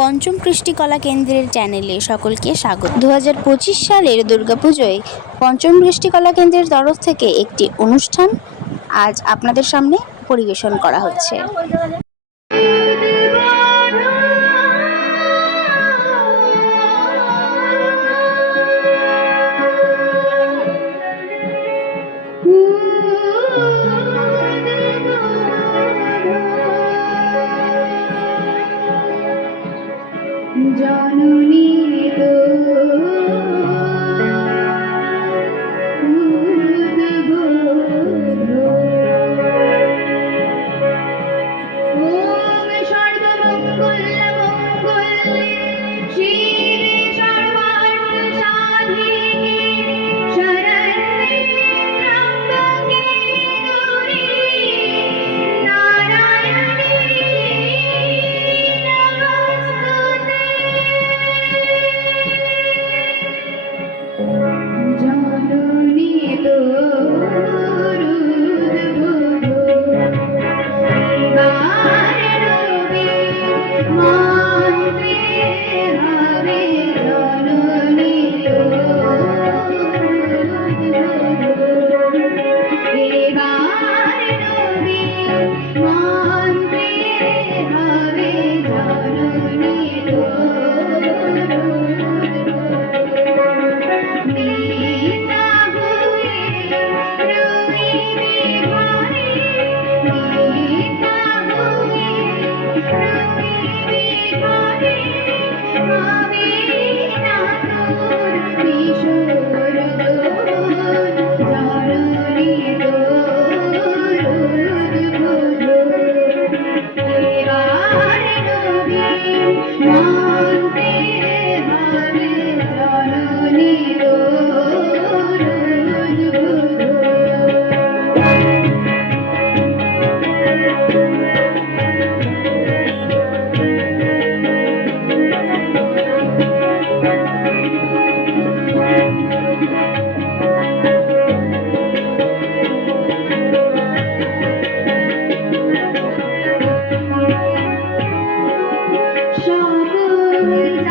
পঞ্চম কৃষ্টি কলা কেন্দ্রের চ্যানেলে সকলকে স্বাগত। 2025 সালের দুর্গাপুজোয় পঞ্চম কৃষ্টি কলা কেন্দ্রের তরফ থেকে একটি অনুষ্ঠান আজ আপনাদের সামনে পরিবেশন করা হচ্ছে। জননী তো সকল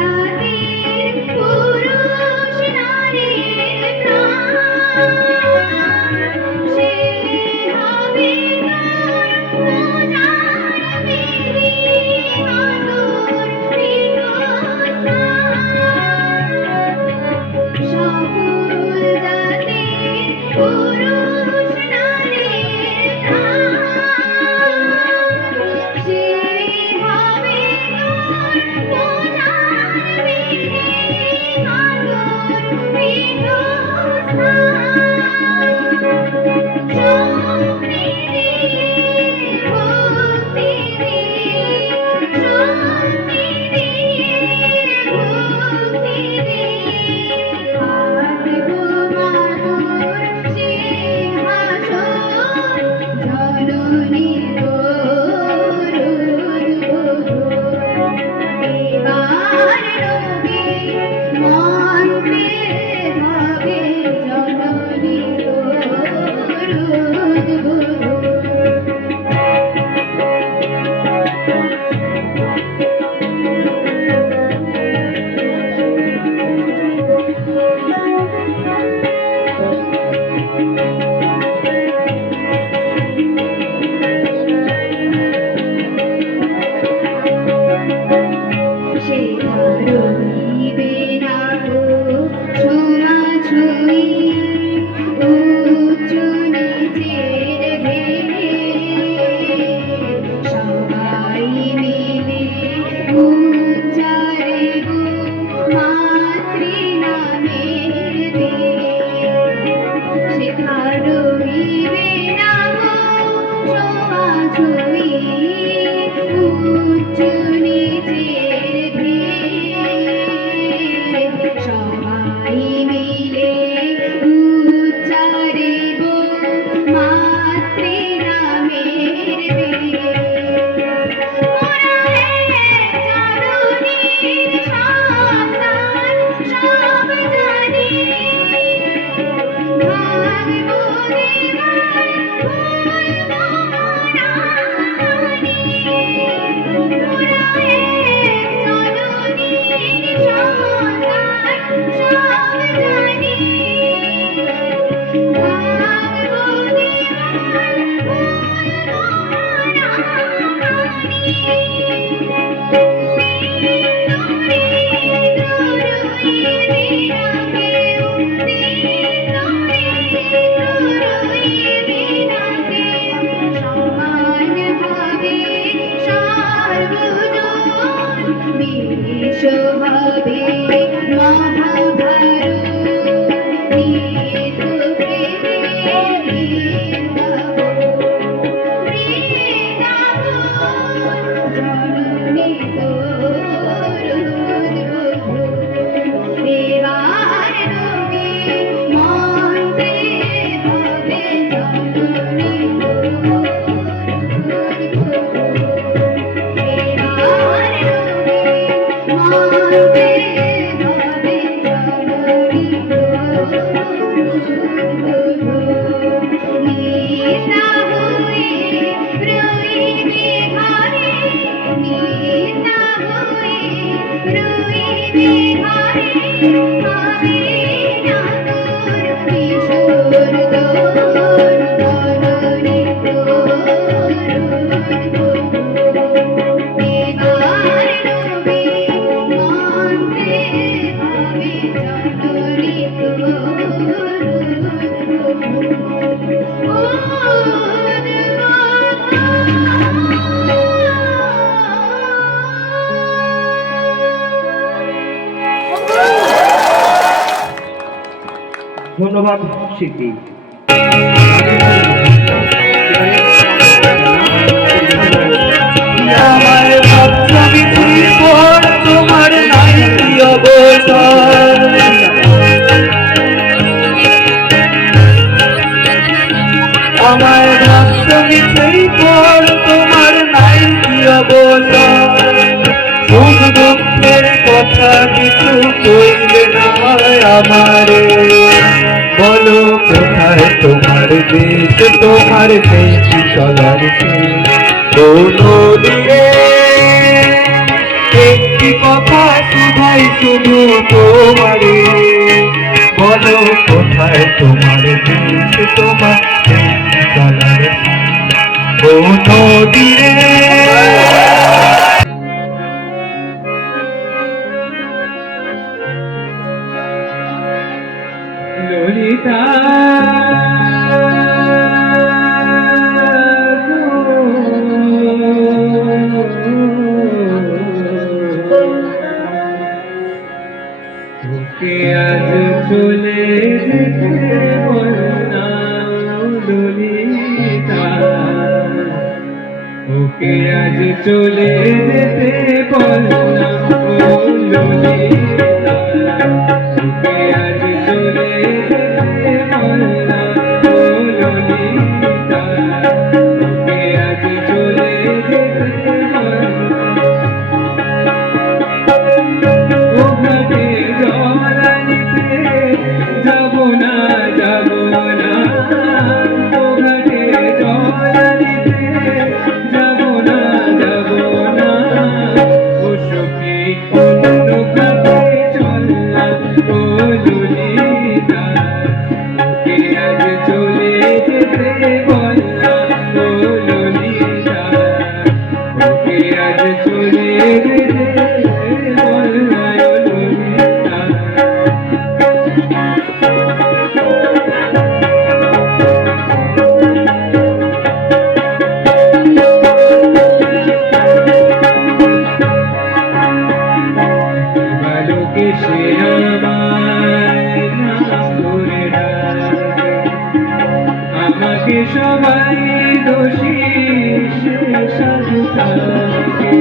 ধন্যবাদ শিল্পী। আমার ভাবছবি পর তোমার নাই কি অবসর, আমার ভাবছবি পর তোমার নাই কি অবসর, সুখ দুঃখের কথা কিছু কইলে না আমারে, বলো কোথায় তোমার দেশ, তোমার দেশ চলার কোন দিকে একটি কথা শুধাই শুধু তোমারে, বলো কোথায় তোমার দেশ, তোমার দেশ চলার কোন দিকে। ললিতা ওকে আজ চলে যেতে বললাম, ললিতা ওকে আজ চলে যেতে বললাম, ললিতা ওকে আজ চলে যেতে বললাম, ললিতা ওকে আজ চলে যেতে বললাম। ও ঘাটে জল আনিতে যাব না, যাব না, ও ঘাটে জল আনিতে যাব না, যাব না, ও সখী অন্য ঘাটে চললাম, ও ললিতা ওকে আজ চলে যেতে বললাম, ও ললিতা ওকে আজ চলে যেতে বললাম, ও ললিতা। বালকে সে আমায় নাম ধরে ডাকে, আমাকে সবাই দোষী সে সাধু থাকে,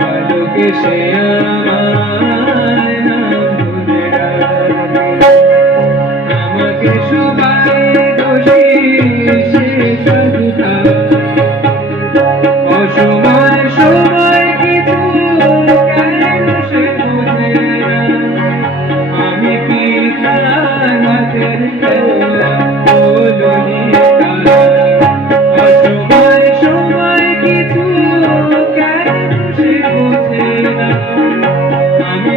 বালকে সে আমায় নাম ধরে ডাকে, আমাকে সবাই দোষী সে সাধু থাকে, অসময় সময় কিছু কেন সে বোঝে না, আমি কি তার হাতের খেলা, ও ললিতা অসময় সময় কিছু কেন সে বোঝে না, আমি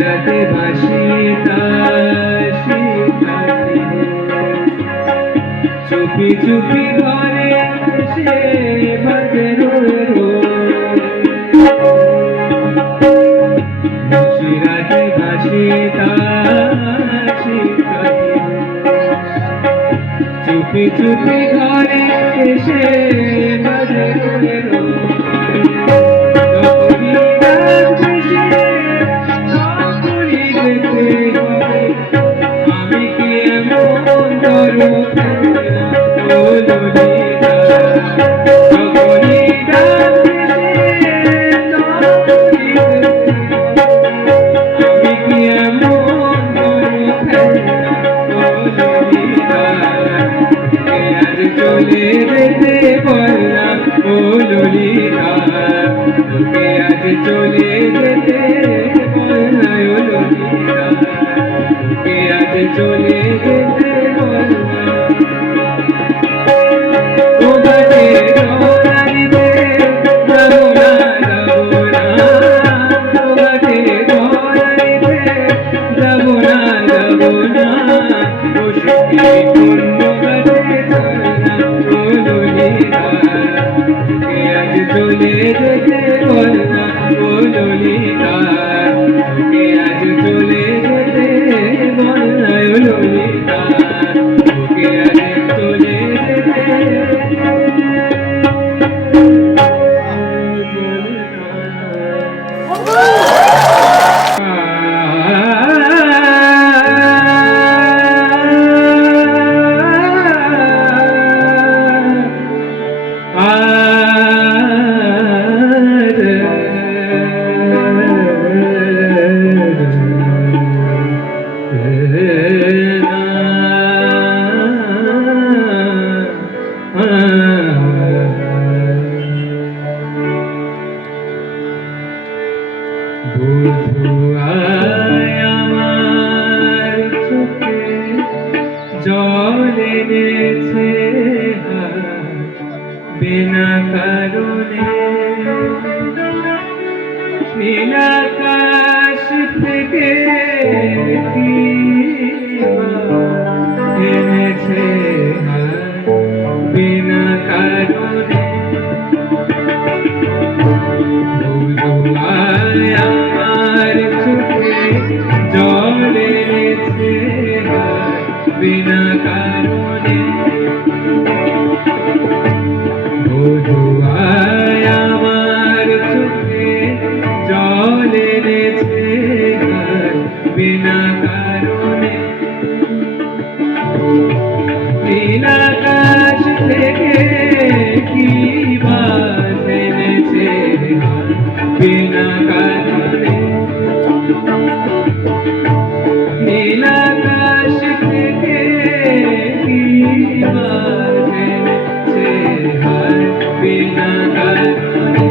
রাতে বাঁশি তাসি থাকি চুপি চুপি ঘরে সে বাজে রাতে বাঁশি তাসি থাকি চুপি চুপি ঘরে এসে বাজে আমি কি এমন করো ও ললিতা যখনই ডাক আমি কি এমন করো ও ললিতা আজ চলে যেতে বললাম ও ললিতা তোকে আজ চলে যেতে বললাম ও ললিতা তোকে আজ চলে যেতে বললাম ও ঘাটে ঘোরাইতে যাবো না যাবো না ও ঘাটে ঘোরাইতে যাবো না যাবো না ও সুখী পূর্ণ ঘাটে চললাম ও ললিতা তোকে আজ চলে যেতে বললাম ও ললিতা তোকে আজ চলে যেতে বললাম ও ললিতা তোকে আজ চলে বধূ আয় আমার চোখে জল এনেছে বিনা কারণে নীলাকাশ থেকে কি এনেছে বিনা কারণে আমার চোখে জল এনেছে বিনা কারণে বধুয়ায় আমার চোখে জল এনেছে বিনা কারণে নীলাকাশ থেকে কি বাস এনেছে বিনা কারণে নীলাকাশ থেকে কি বাস এনেছে বিনা কারণে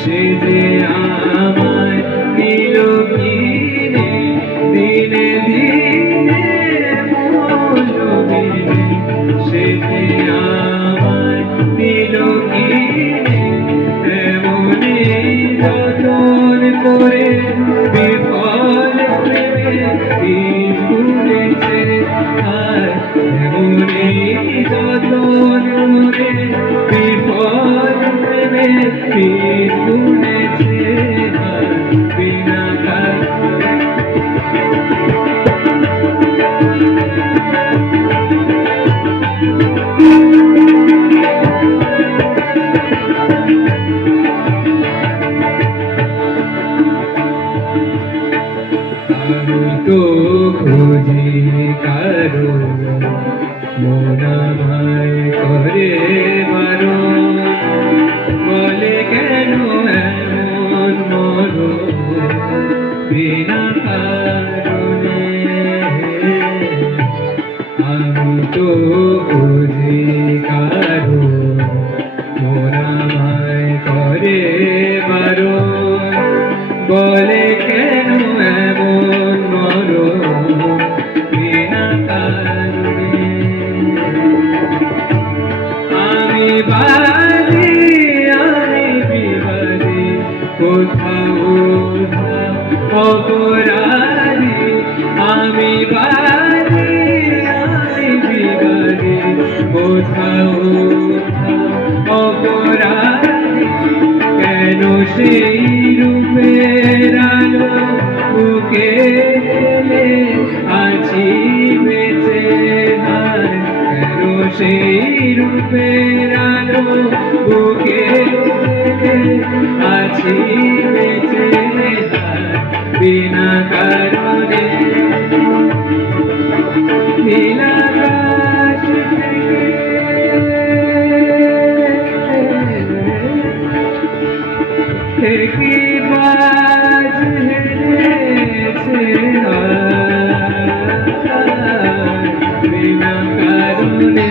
সে যে আমায় দিল কিনে দিনে দিনে মৌলবিনে সে যে আমায় দিল কিনে এমনি যতন করে বিফল প্রেমে বীজ বুনেছে আর এমনি যতন করে বিফল প্রেমে বীজ বুনেছে আর বিনা কারণে আমি তো খুঁজি কারো মন আমায় করে মারো বলে কেন এমন মরো বিনা কারণে আমি তো খুঁজি কারো মন আমায় সেই রূপের আলো বুকে এলে আছি বেঁচে হায় কেন সেই রূপের আলো বুকে এলে আছি বেঁচে হায় বিনা কারণে নীলাকাশ থেকে বাজ হেরেছে বিনা কারণে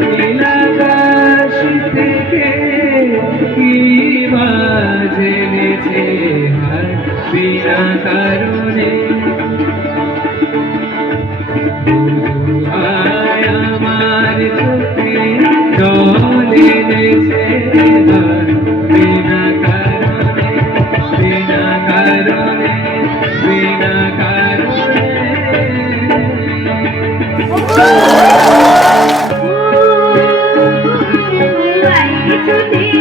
নীলাকাশ থেকে কি বাজ এনেছে বিনা কারণে আমার চোখে জল এনেছে বিনা কারণে বিনা কারণে বিনা কারণে দুই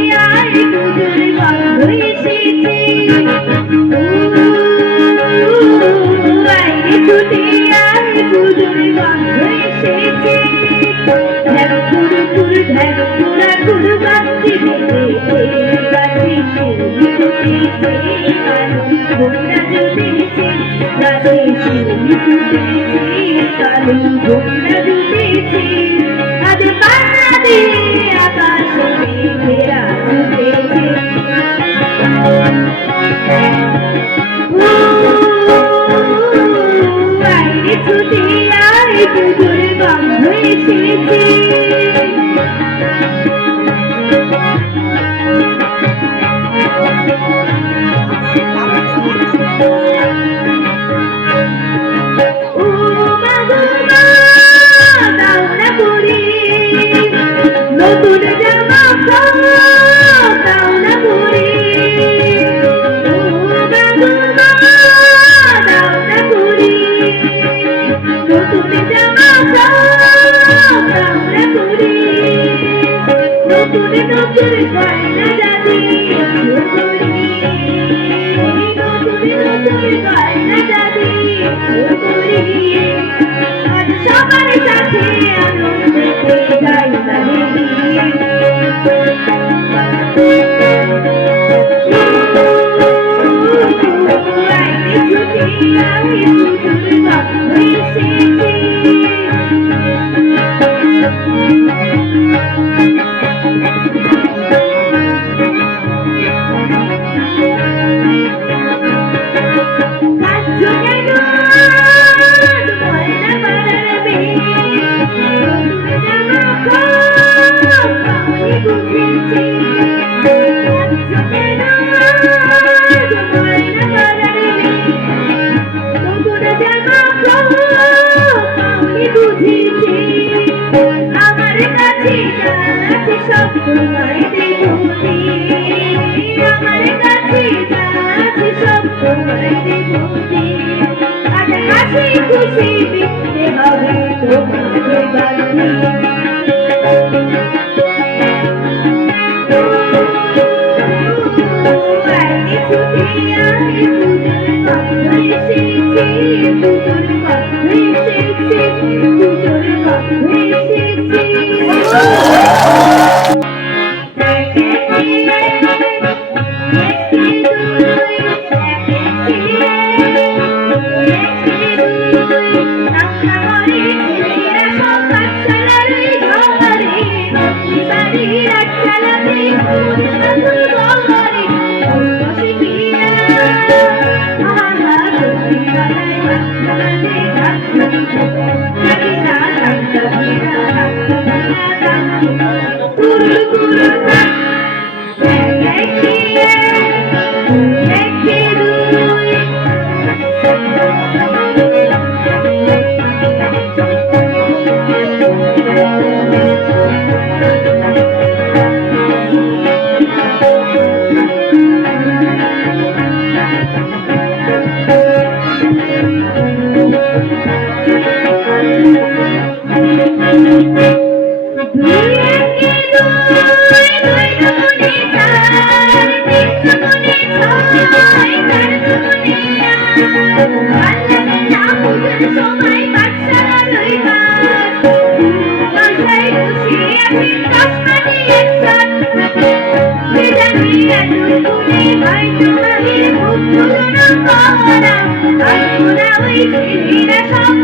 পারি ছেলেরা সব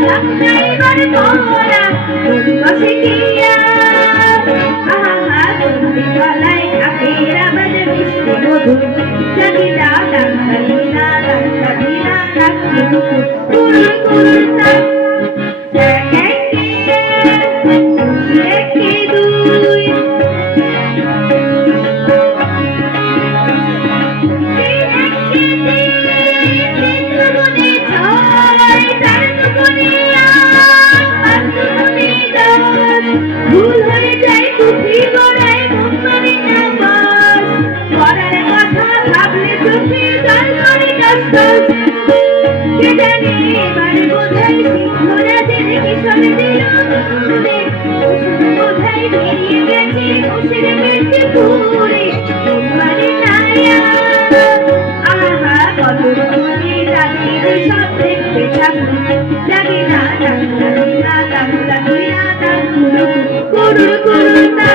এবার পরা কোন বসে গিয়া আহা তুমি গলায় কাকের আবার মিষ্টি মধু জাগিরা ডাক্তারিনা ডাক্তারিনা ডাক্তারি কুল কুল তা একে দুই ভুল হয়ে যায় কুঠি গড়ায় মুখমারি না বাস পড়ার কথা ভাবলে চোখে জল করে টস কে জানে এবার বোঝাই শিক্ষরাজের কিশোর দিল দূরে কুসুম বোঝাই বেরিয়ে গেছে খুশির পেটে ঘুরে মুখমারি নাইয়া আহা কত রকমে জাতির সব দেখতে থাকলো জাগে না ডাক্তারি না ডাক্তারি না ডাক্তারি কুরুর কুরুর তা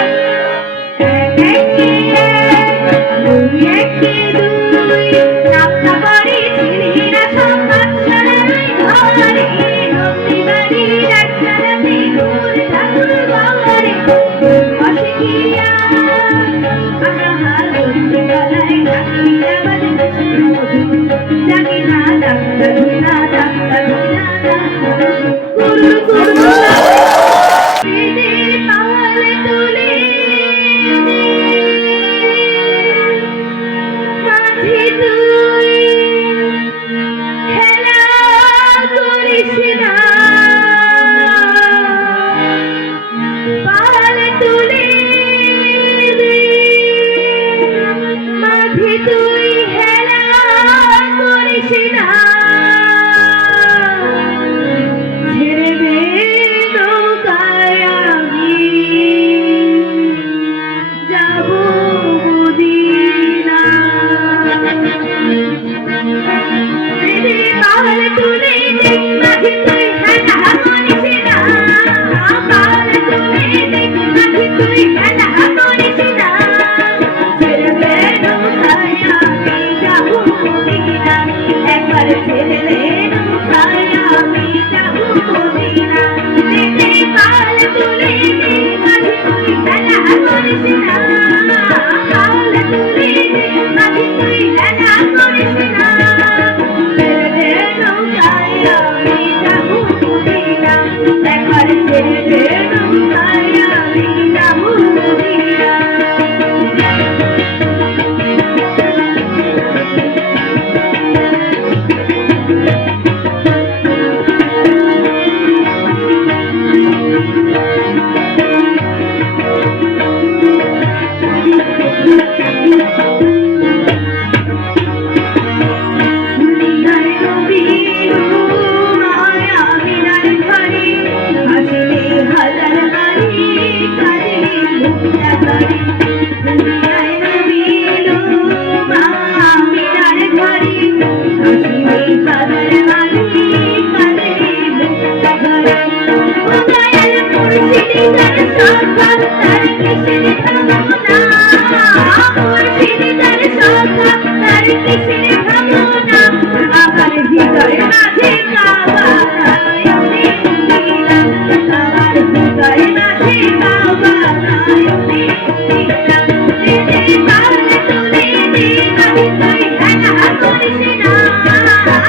একে দুই নাপতা পারে ছেলেরা সব বাচ্চারাই ঘরে নন্দী বাড়ি ডাক্তারাতে দূর ঠাকুর বাবারে বসে গিয়া আহা লক্ষ্মী গলায় কাকিরা বাজে মিষ্টি মধু জাগে না ডাক্তারি না ডাক্তারি না ডাক্তারি কুরুর কুরুর তা পাওয়ালে তুলে মাঝে তুই খেলা করিস না পাওয়ালে তুলে মাঝে তুই খেলা করিস না ছেড়ে দে নৌকায় আমি যাব মদিনা রে পাল তুলে দে মাঝে তুই খেলা করিস না পাল তুলে দে মাঝে তুই খেলা করিস না ছেড়ে দে নৌকায় আমি যাব মদিনা একবার ছেড়ে দে নৌকায় আমি যাব মদিনা রে পাল তুলে দে মাঝে তুই খেলা করিস না পাল তুলে দে মাঝে তুই খেলা করিস না ছেড়ে দে নৌকায় আমি যাব মদিনা একবার ছেড়ে দে নৌকায় আমি যাব মদিনা দুনিয়ায় নবীর মায়া মিনার ঘরে আসলে হাজার বাড়ি কাঁদলে মুক্তা করে দুনিয়ায় নবীর মায়া মিনার ঘরে আসলে হাজার বাড়ি কাঁদলে মুক্তা করে ও দয়াল মুর্শিদি তার সখা তার কিসের ভাবনা মুর্শিদি তার সখা তার কিসের ভাবনা আমার হৃদয় মাঝে কাবা নায়নে দিলাম আমার হৃদয় মাঝে কাবা নায়নে দিলাম রে পাল তুলে দে মাঝে তুই খেলা করিস না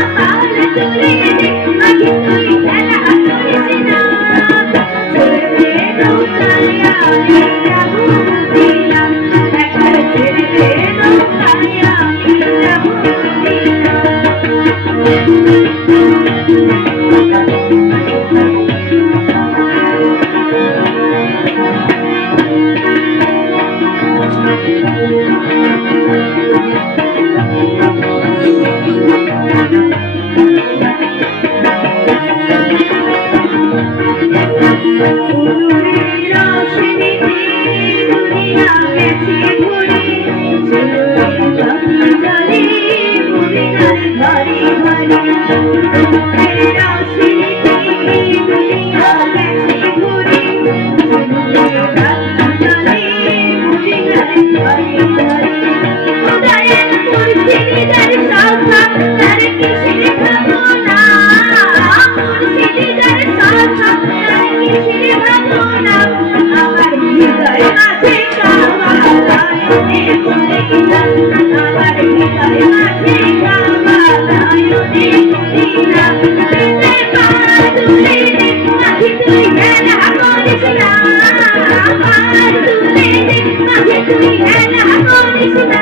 পাল তুলে দে মাঝে তুই খেলা করিস না ছেড়ে দে নৌকায় আমি যাব মদিনা একবার ছেড়ে দে নৌকায় আমি যাব মদিনা নিশির ভাবনা আমার হৃদয় মাঝে কাবালায়নে করিনা আমার হৃদয় মাঝে কাবালায়নে করিনা দিতে পার তুলে দে মাঝে তুই খেলা করিস না পার তুলে দে মাঝে তুই খেলা করিস না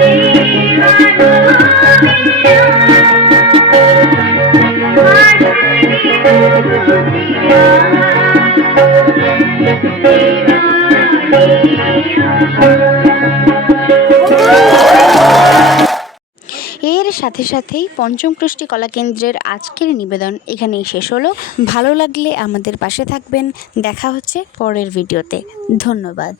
Thank you. সাথে সাথেই পঞ্চম কৃষ্টি কলা কেন্দ্রের আজকের নিবেদন এখানেই শেষ হলো। ভালো লাগলে আমাদের পাশে থাকবেন। দেখা হচ্ছে পরের ভিডিওতে। ধন্যবাদ।